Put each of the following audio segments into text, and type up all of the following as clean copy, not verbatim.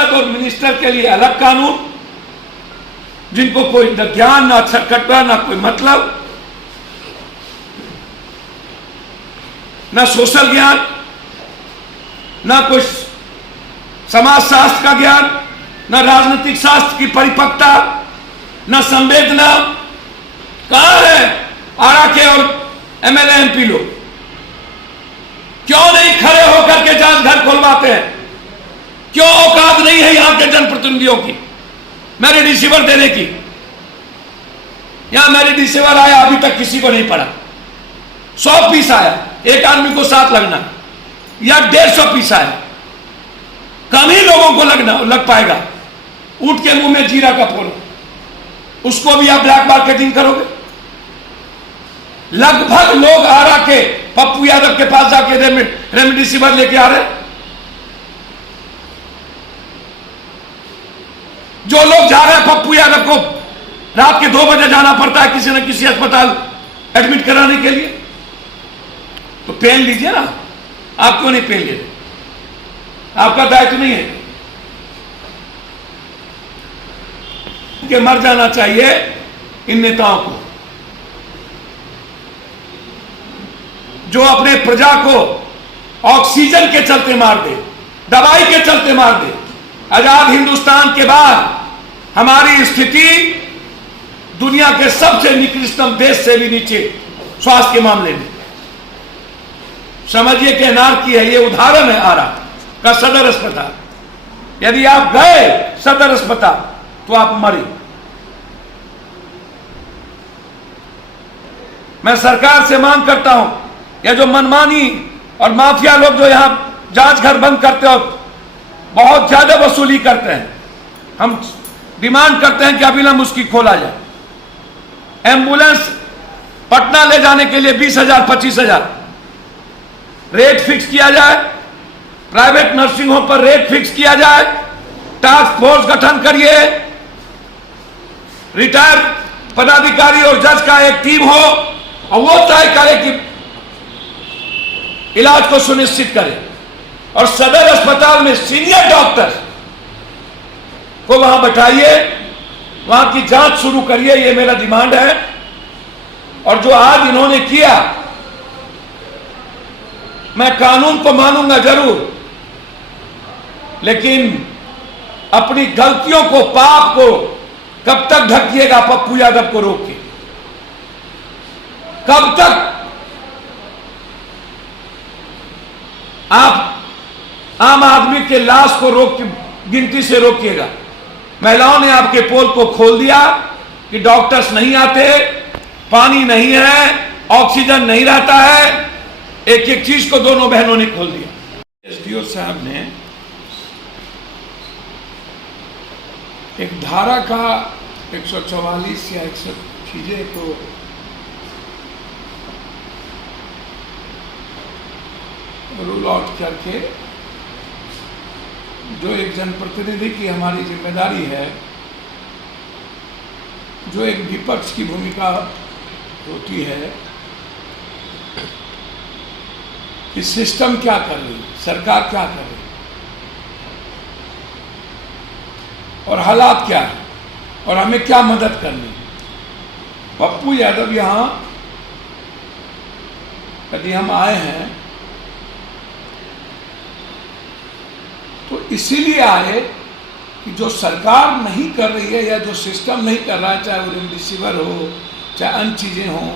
सांसद और मिनिस्टर के लिए अलग कानून, जिनको कोई न ज्ञान ना छटपटा ना कोई मतलब, ना सोशल ज्ञान, ना कोई समाज शास्त्र का ज्ञान, ना राजनीतिक शास्त्र की परिपक्वता, ना संवेदना। कहां है आरा के और एमएलए एमपी लोग? क्यों नहीं खड़े होकर के जांच घर खुलवाते हैं? क्यों औकात नहीं है यहां के जनप्रतिनिधियों की मेरिट रिसीवर देने की? यहां मेरिट रिसीवर आया, अभी तक किसी को नहीं पड़ा। 100 पीस आया, एक आदमी को 7 लगना, या 150 पीस आया, कम ही लोगों को लग पाएगा। ऊंट के मुंह में जीरा का फोड़ा, उसको भी आप ब्लैक मार्केटिंग करोगे। लगभग लोग आरा के पप्पू यादव के पास जाके रेमडेसिविर लेके आ रहे हैं। जो लोग जा रहे हैं पप्पू यादव को रात के 2 बजे जाना पड़ता है किसी न किसी अस्पताल एडमिट कराने के लिए, तो पेन लीजिए ना। आप क्यों नहीं पेन ले रहे? आपका दायित्व नहीं है कि मर जाना चाहिए इन नेताओं को, जो अपने प्रजा को ऑक्सीजन के चलते मार दे, दवाई के चलते मार दे। आजाद हिंदुस्तान के बाद हमारी स्थिति दुनिया के सबसे निकृष्टतम देश से भी नीचे स्वास्थ्य के मामले में। समझिए कि नारकी है। ये उदाहरण है आरा का सदर अस्पताल। यदि आप गए सदर अस्पताल तो आप मरे। मैं सरकार से मांग करता हूं, ये जो मनमानी और माफिया लोग जो यहां जांच घर बंद करते हो, बहुत ज्यादा वसूली करते हैं, हम डिमांड करते हैं कि अविलंब उसकी खोला जाए। एम्बुलेंस पटना ले जाने के लिए 20,000 25,000 रेट फिक्स किया जाए। प्राइवेट नर्सिंग होम पर रेट फिक्स किया जाए। टास्क फोर्स गठन करिए। रिटायर्ड पदाधिकारी और जज का एक टीम हो और वो तय करे कि इलाज को सुनिश्चित करे। और सदर अस्पताल में सीनियर डॉक्टर को वहां बैठाइए, वहां की जांच शुरू करिए। ये मेरा डिमांड है। और जो आज इन्होंने किया, मैं कानून को मानूंगा जरूर, लेकिन अपनी गलतियों को, पाप को कब तक ढकिएगा? पप्पू यादव को रोक के कब तक आप आम आदमी के लाश को रोक गिनती से रोकिएगा? महिलाओं ने आपके पोल को खोल दिया कि डॉक्टर्स नहीं आते, पानी नहीं है, ऑक्सीजन नहीं रहता है। एक एक चीज को दोनों बहनों ने खोल दिया। एसडीओ साहब ने एक धारा का 144 या 100 चीजें को रूल आउट करके, जो एक जनप्रतिनिधि की हमारी जिम्मेदारी है, जो एक विपक्ष की भूमिका होती है कि सिस्टम क्या कर रही है, सरकार क्या कर रही है और हालात क्या है और हमें क्या मदद करनी है। पप्पू यादव यहां यदि हम आए हैं तो इसीलिए आए कि जो सरकार नहीं कर रही है या जो सिस्टम नहीं कर रहा है, चाहे वो रेमडेसिविर हो, चाहे अन्य चीजें हों,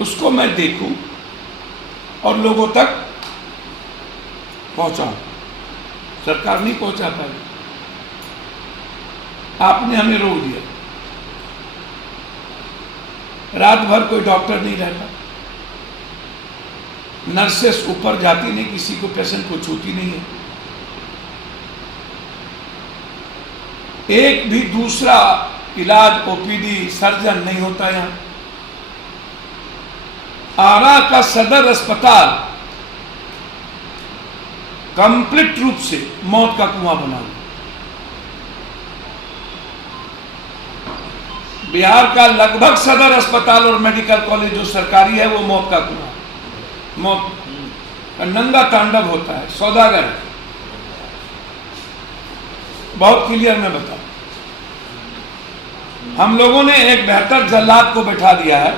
उसको मैं देखूं और लोगों तक पहुंचाऊं। सरकार नहीं पहुंचा पाई, आपने हमें रोक दिया। रात भर कोई डॉक्टर नहीं रहता, नर्सेस ऊपर जाती नहीं, किसी को पेशेंट को छूती नहीं है। एक भी दूसरा इलाज ओपीडी सर्जन नहीं होता यहां। आरा का सदर अस्पताल कंप्लीट रूप से मौत का कुआं बना हुआ। बिहार का लगभग सदर अस्पताल और मेडिकल कॉलेज जो सरकारी है वो मौत का कुआं, मौत का नंगा तांडव होता है, सौदागर। बहुत क्लियर में बता, हम लोगों ने एक बेहतर जल्लाद को बैठा दिया है।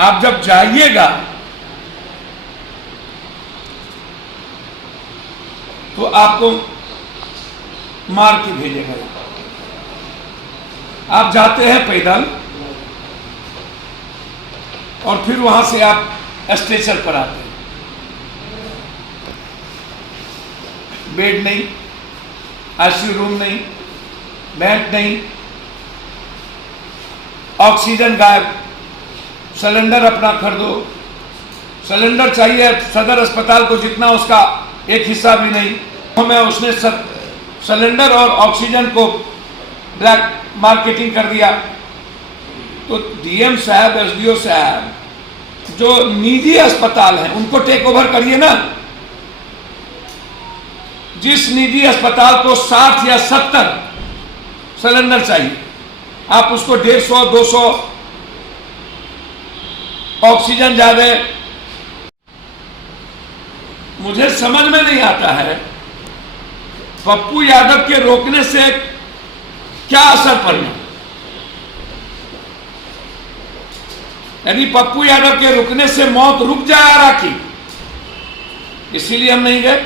आप जब जाइएगा तो आपको मार के भेजेगा। आप जाते हैं पैदल और फिर वहां से आप स्ट्रेचर पर आते हैं। बेड नहीं, आईसीयू रूम नहीं, बेड नहीं, ऑक्सीजन गायब, सिलेंडर अपना खरीदो। सिलेंडर चाहिए सदर अस्पताल को जितना, उसका एक हिस्सा भी नहीं। हमें उसने सिलेंडर और ऑक्सीजन को ब्लैक मार्केटिंग कर दिया। तो डीएम साहब, एसडीओ साहब, जो निजी अस्पताल हैं उनको टेक ओवर करिए ना। जिस निजी अस्पताल को 60 या 70 सिलेंडर चाहिए, आप उसको 150, 200 ऑक्सीजन ज्यादा। मुझे समझ में नहीं आता है पप्पू यादव के रोकने से क्या असर पड़ना। यदि पप्पू यादव के रुकने से मौत रुक जाए आरा की, इसीलिए हम नहीं गए।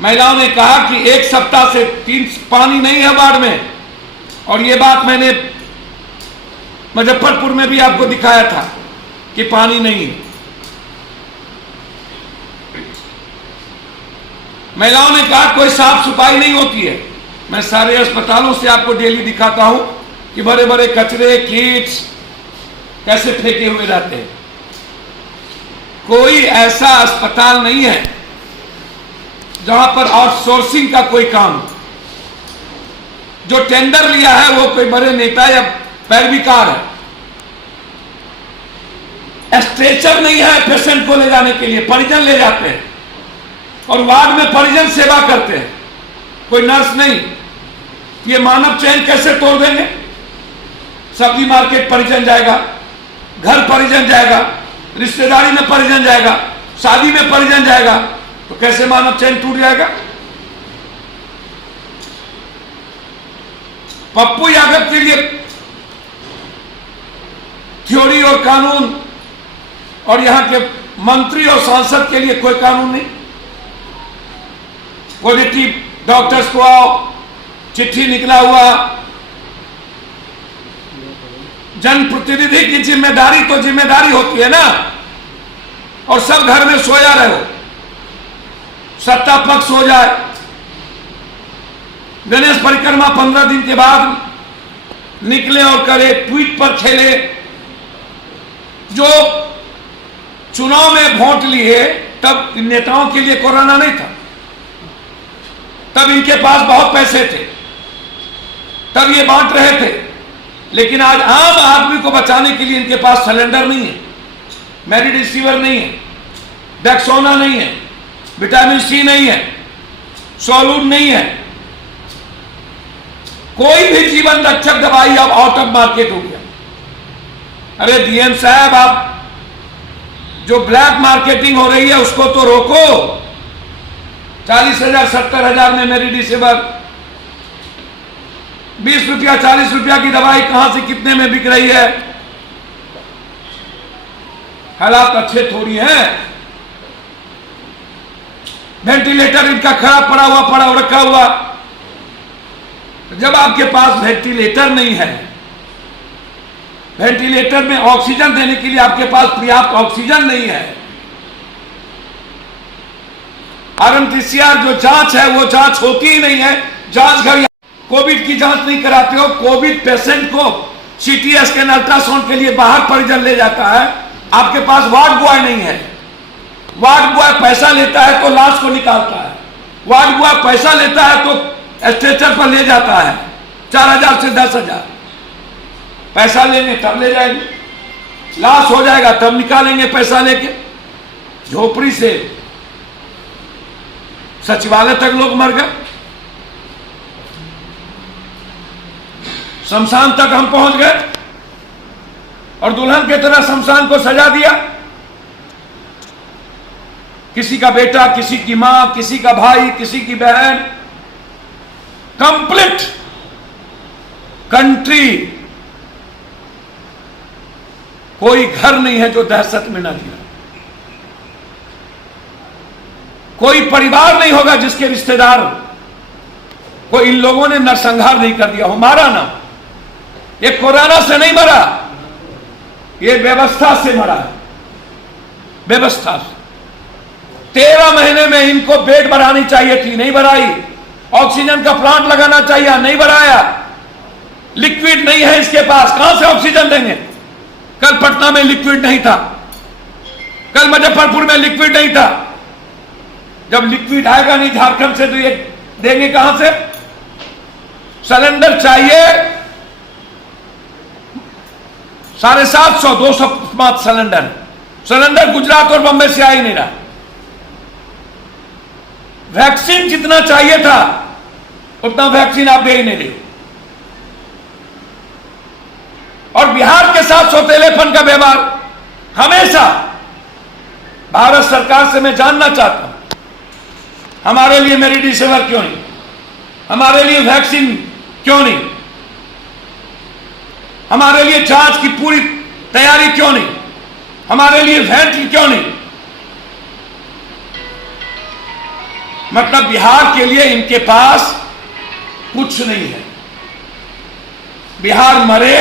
महिलाओं ने कहा कि 1 सप्ताह से 3 पानी नहीं है वार्ड में, और ये बात मैंने मुजफ्फरपुर में भी आपको दिखाया था कि पानी नहीं है। महिलाओं ने कहा कोई साफ सफाई नहीं होती है। मैं सारे अस्पतालों से आपको डेली दिखाता हूं कि बड़े बड़े कचरे, किट्स कैसे फेंके हुए रहते हैं। कोई ऐसा अस्पताल नहीं है जहां पर आउटसोर्सिंग का कोई काम। जो टेंडर लिया है वो कोई बड़े नेता या पैरवीकार है। स्ट्रेचर नहीं है पेशेंट को ले जाने के लिए, परिजन ले जाते हैं और वार्ड में परिजन सेवा करते हैं, कोई नर्स नहीं। ये मानव चैन कैसे तोड़ देंगे? सब्जी मार्केट परिजन जाएगा, घर परिजन जाएगा, रिश्तेदारी में परिजन जाएगा, शादी में परिजन जाएगा, तो कैसे मानव चैन टूट जाएगा? पप्पू यादव के लिए थ्योरी और कानून, और यहां के मंत्री और सांसद के लिए कोई कानून नहीं। पॉजिटिव डॉक्टर्स को आओ, चिट्ठी निकला हुआ। जनप्रतिनिधि की जिम्मेदारी तो जिम्मेदारी होती है ना, और सब घर में सोया रहो, सत्ता पक्ष हो जाए। गणेश परिक्रमा 15 दिन के बाद निकले और करे, ट्वीट पर खेले। जो चुनाव में वोट लिए तब नेताओं के लिए कोरोना नहीं था, तब इनके पास बहुत पैसे थे, तब ये बांट रहे थे। लेकिन आज आम आदमी को बचाने के लिए इनके पास सिलेंडर नहीं है, मेडिसिवर नहीं है, डेक्सोना नहीं है, विटामिन सी नहीं है, सोलून नहीं है, कोई भी जीवन रक्षक दवाई अब आउट ऑफ मार्केट हो गया। अरे डीएम साहब, आप जो ब्लैक मार्केटिंग हो रही है उसको तो रोको। 40,000 70,000 में मेडिसिवर, 20 रुपया 40 रुपया की दवाई कहां से कितने में बिक रही है? हालात अच्छे थोड़ी हैं। वेंटिलेटर इनका खराब पड़ा रखा हुआ। जब आपके पास वेंटिलेटर नहीं है, वेंटिलेटर में ऑक्सीजन देने के लिए आपके पास पर्याप्त ऑक्सीजन नहीं है, आरएमपीसीआर जो जांच है वो जांच होती ही नहीं है। जांच घर, कोविड की जांच नहीं कराते हो। कोविड पेशेंट को सीटी स्कैन, अल्ट्रासाउंड के लिए बाहर परिजन ले जाता है, आपके पास वार्ड बॉय नहीं है। वार्ड बॉय पैसा लेता है तो लाश को निकालता है, वार्ड बॉय पैसा लेता है तो स्ट्रेचर पर ले जाता है। 4,000 से 10,000 पैसा लेंगे तब ले जाएंगे, लाश हो जाएगा तब निकालेंगे पैसा लेके। झोपड़ी से सचिवालय तक लोग मर गए, शमशान तक हम पहुंच गए और दुल्हन की तरह शमशान को सजा दिया। किसी का बेटा, किसी की मां, किसी का भाई, किसी की बहन, कंप्लीट कंट्री, कोई घर नहीं है जो दहशत में ना जिया। कोई परिवार नहीं होगा जिसके रिश्तेदार को इन लोगों ने नरसंहार नहीं कर दिया हो। मारा ना, ये कोरोना से नहीं मरा, ये व्यवस्था से मरा है, व्यवस्था से। 13 महीने में इनको बेड बढ़ानी चाहिए थी, नहीं बढ़ाई। ऑक्सीजन का प्लांट लगाना चाहिए, नहीं बढ़ाया। लिक्विड नहीं है इसके पास, कहां से ऑक्सीजन देंगे? कल पटना में लिक्विड नहीं था, कल मुजफ्फरपुर में लिक्विड नहीं था। जब लिक्विड आएगा नहीं झारखंड से तो ये देंगे कहां से? सिलेंडर चाहिए 750, 200 सिलेंडर। सिलेंडर गुजरात और बंबई से आ ही नहीं रहा। वैक्सीन जितना चाहिए था उतना वैक्सीन आप दे ही नहीं रहे। और बिहार के साथ सौतेलेपन का व्यवहार हमेशा। भारत सरकार से मैं जानना चाहता हूं, हमारे लिए मेडिसिवर क्यों नहीं, हमारे लिए वैक्सीन क्यों नहीं, हमारे लिए जांच की पूरी तैयारी क्यों नहीं, हमारे लिए वैक्सीन क्यों नहीं? मतलब बिहार के लिए इनके पास कुछ नहीं है। बिहार मरे,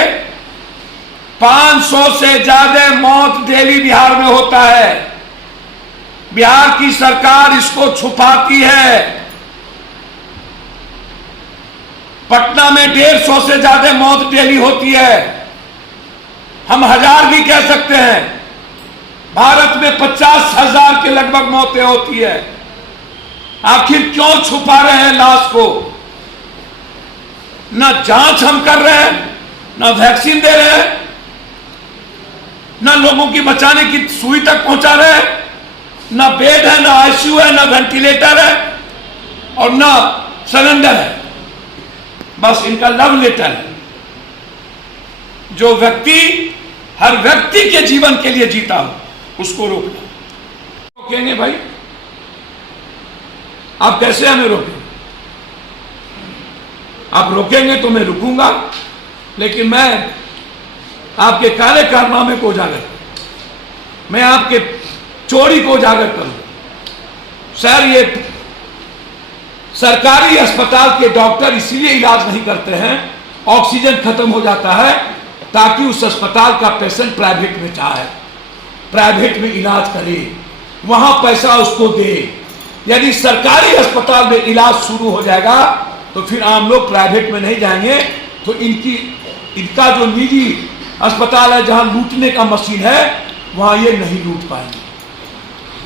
500 से ज्यादा मौत डेली बिहार में होता है। बिहार की सरकार इसको छुपाती है। पटना में 150 से ज्यादा मौत डेली होती है, हम 1000 भी कह सकते हैं। भारत में 50,000 के लगभग मौतें होती है। आखिर क्यों छुपा रहे हैं लाश को? ना जांच हम कर रहे हैं, ना वैक्सीन दे रहे हैं, ना लोगों की बचाने की सुई तक पहुंचा रहे हैं, ना बेड है, ना आईसीयू है, ना वेंटिलेटर है और ना सिलेंडर है। बस इनका लव लेटर है। जो व्यक्ति हर व्यक्ति के जीवन के लिए जीता हो उसको रोकना। रोकेंगे भाई, आप कैसे हमें रोकेंगे? आप रोकेंगे तो मैं रुकूंगा, लेकिन मैं आपके काले कारनामे को उजागर करूं, मैं आपके चोरी को उजागर करूं। सर, ये सरकारी अस्पताल के डॉक्टर इसलिए इलाज नहीं करते हैं, ऑक्सीजन खत्म हो जाता है ताकि उस अस्पताल का पेशेंट प्राइवेट में चाहे, प्राइवेट में इलाज करे, वहां पैसा उसको दे। यदि सरकारी अस्पताल में इलाज शुरू हो जाएगा तो फिर आम लोग प्राइवेट में नहीं जाएंगे, तो इनका जो निजी अस्पताल है जहां लूटने का मशीन है वहां ये नहीं लूट पाएंगे।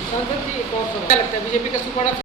सांसद जी, क्या लगता है बीजेपी का सुपड़ा